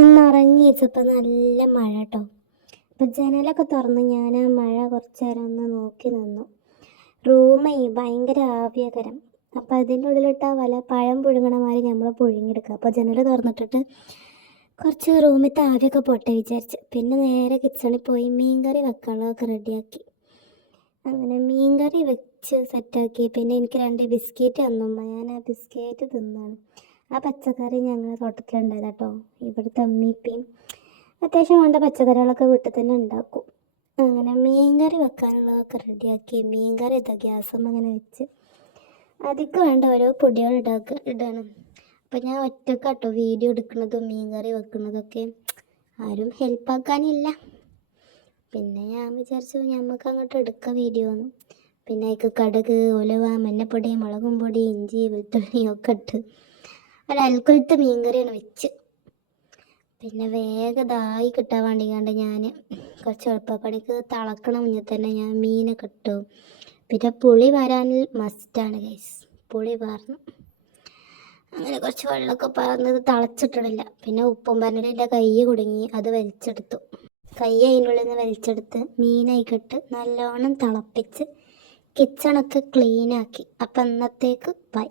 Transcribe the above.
ഇന്ന് ഉറങ്ങി വെച്ചപ്പോൾ നല്ല മഴ കേട്ടോ. അപ്പം ജനലൊക്കെ തുറന്ന് ഞാൻ ആ മഴ കുറച്ച് നേരം ഒന്ന് നോക്കി നിന്നു. റൂമേ ഭയങ്കര ആവ്യകരം. അപ്പം അതിൻ്റെ ഉള്ളിലിട്ട വല്ല പഴം പുഴുങ്ങണ മാതിരി നമ്മൾ പുഴുങ്ങിയെടുക്കുക. അപ്പോൾ ജനൽ തുറന്നിട്ടിട്ട് കുറച്ച് റൂമിലത്തെ ആവിയൊക്കെ പോട്ടെ വിചാരിച്ച് പിന്നെ നേരെ കിച്ചണിൽ പോയി മീൻകറി വെക്കാനുള്ളതൊക്കെ റെഡിയാക്കി. അങ്ങനെ മീൻകറി വെച്ച് സെറ്റാക്കി. പിന്നെ എനിക്ക് 2 ബിസ്ക്കറ്റ് തന്നുമ്മ. ഞാൻ ആ ബിസ്ക്കറ്റ് തിന്നാണ്. ആ പച്ചക്കറി ഞങ്ങളുടെ തോട്ടത്തിലുണ്ടായത് കേട്ടോ. ഇവിടുത്തെ അമ്മീപ്പയും അത്യാവശ്യം വേണ്ട പച്ചക്കറികളൊക്കെ വീട്ടിൽ തന്നെ ഉണ്ടാക്കും. അങ്ങനെ മീൻകറി വെക്കാനുള്ളതൊക്കെ റെഡിയാക്കി. മീൻകറി ഇതാ ഗ്യാസും അങ്ങനെ വെച്ച് അതിക്ക് വേണ്ട ഓരോ പൊടികൾ ഇടണം. അപ്പം ഞാൻ ഒറ്റക്കാട്ടോ വീഡിയോ എടുക്കുന്നതും മീൻകറി വെക്കുന്നതൊക്കെ. ആരും ഹെൽപ്പാക്കാനില്ല. പിന്നെ ഞാൻ വിചാരിച്ചു നമുക്ക് അങ്ങോട്ട് എടുക്കാം വീഡിയോ എന്ന്. പിന്നെ അതിക്ക് കടുക്, ഉലുവ, മഞ്ഞപ്പൊടി, മുളകും പൊടി, ഇഞ്ചി, വെളുത്തുള്ളി ഒക്കെ ഇട്ട് ഒരു അൽക്കുലത്തെ മീൻകറിയാണ് വെച്ച്. പിന്നെ വേഗം ഇതായി കിട്ടാൻ വേണ്ടി കണ്ട് ഞാൻ കുറച്ച് എളുപ്പപ്പണിക്ക് തിളക്കണ മുന്നേ തന്നെ ഞാൻ മീനൊക്കെ ഇട്ടു. പിന്നെ പുളി വരാനിൽ മസ്റ്റാണ് ഗൈസ്. പുളി പാർന്നു. അങ്ങനെ കുറച്ച് വെള്ളമൊക്കെ പാർന്നത് തിളച്ചിട്ടിടില്ല. പിന്നെ ഉപ്പും പറഞ്ഞിട്ട് എൻ്റെ കൈ കുടുങ്ങി, അത് വലിച്ചെടുത്തു. കൈ അതിനുള്ളിൽ നിന്ന് വലിച്ചെടുത്ത് മീനായിക്കിട്ട് നല്ലോണം തിളപ്പിച്ച് കിച്ചണൊക്കെ ക്ലീനാക്കി. അപ്പം അന്നത്തേക്ക് ബൈ.